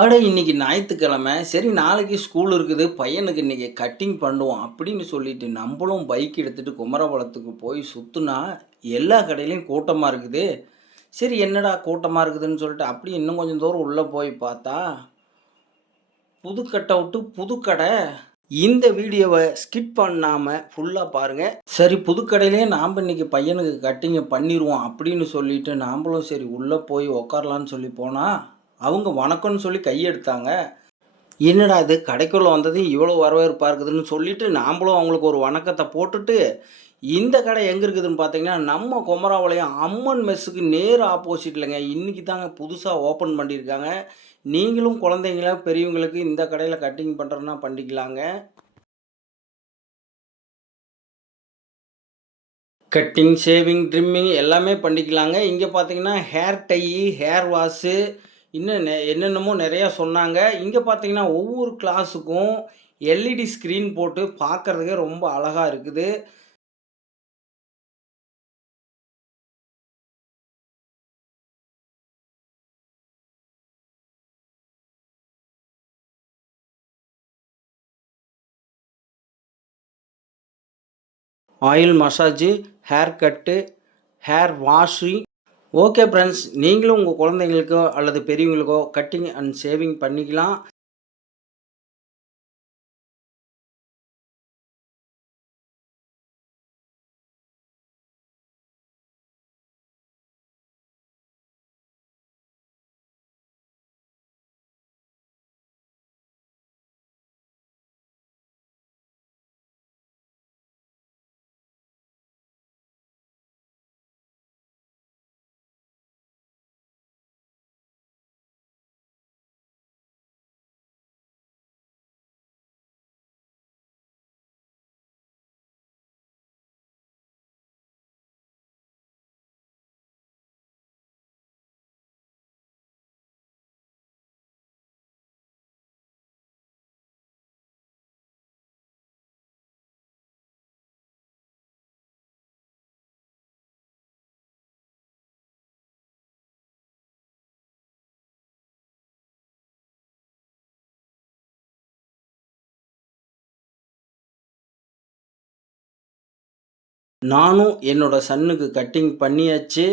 அட இன்னைக்கு ஞாயித்துக்கிழமை. சரி நாளைக்கு ஸ்கூல் இருக்குது. பையனுக்கு இன்னைக்கு கட்டிங் பண்ணுவோம் அப்படின்னு சொல்லிட்டு நம்பளும் பைக் எடுத்துட்டு குமரபாலத்துக்கு போய் சுத்துனா, எல்லா கடையிலயும் கூட்டமா இருக்குது. சரி என்னடா கூட்டமா இருக்குதுன்னு சொல்லிட்டு அப்படியே இன்னும் கொஞ்சம் தூரம் உள்ள போய் பார்த்தா, புது கட்டவுட்டு, புது கடை. இந்த வீடியோவ ஸ்கிப் பண்ணாம ஃபுல்லா பாருங்க. சரி புது கடையிலேயே நாம இன்னைக்கு பையனுக்கு கட்டிங்க பண்ணிருவோம் அப்படின்னு சொல்லிட்டு நாமளும் சரி உள்ள போய் உட்காரலான்னு சொல்லி போனா, அவங்க வணக்கம்னு சொல்லி கையெடுத்தாங்க. என்னடா இது கடைக்குள்ள வந்தது இவ்வளோ வரவேற்பா இருக்குதுன்னு சொல்லிட்டு, நாம்பளும் அவங்களுக்கு ஒரு வணக்கத்த போட்டுட்டு, இந்த கடை எங்க இருக்குதுன்னு பார்த்தீங்கன்னா, நம்ம குமராபாளையம் அம்மன் மெஸ்ஸுக்கு நேர் ஆப்போசிட்லங்க. இன்னைக்கு தாங்க புதுசா ஓப்பன் பண்ணியிருக்காங்க. நீங்களும் குழந்தைங்கள, பெரியவங்களுக்கு இந்த கடையில கட்டிங் பண்றதுன்னா பண்ணிக்கலாங்க. கட்டிங், ஷேவிங், ட்ரிம்மிங் எல்லாமே பண்ணிக்கலாங்க. இங்க பார்த்தீங்கன்னா, ஹேர் டையி, ஹேர் வாஷு இன்னும் என்னென்னமோ நெறையா சொன்னாங்க. இங்க பார்த்தீங்கன்னா, ஒவ்வொரு கிளாஸுக்கும் எல்இடி ஸ்க்ரீன் போட்டு பார்க்கறதுக்கே ரொம்ப அழகா இருக்குது. Oil massage, hair cut, hair washing. Okay friends, நீங்களும் உங்க குழந்தைங்களுக்கோ அல்லது பெரியவங்களுக்கோ கட்டிங் அண்ட் ஷேவிங் பண்ணிக்கலாம். நானும் என்னோட சன்னுக்கு கட்டிங் பண்ணியாச்சு.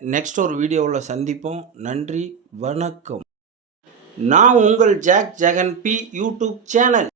நெக்ஸ்ட் ஒரு வீடியோவுல சந்திப்போம். நன்றி, வணக்கம். நான் உங்கள் Jack Jagan P YouTube channel.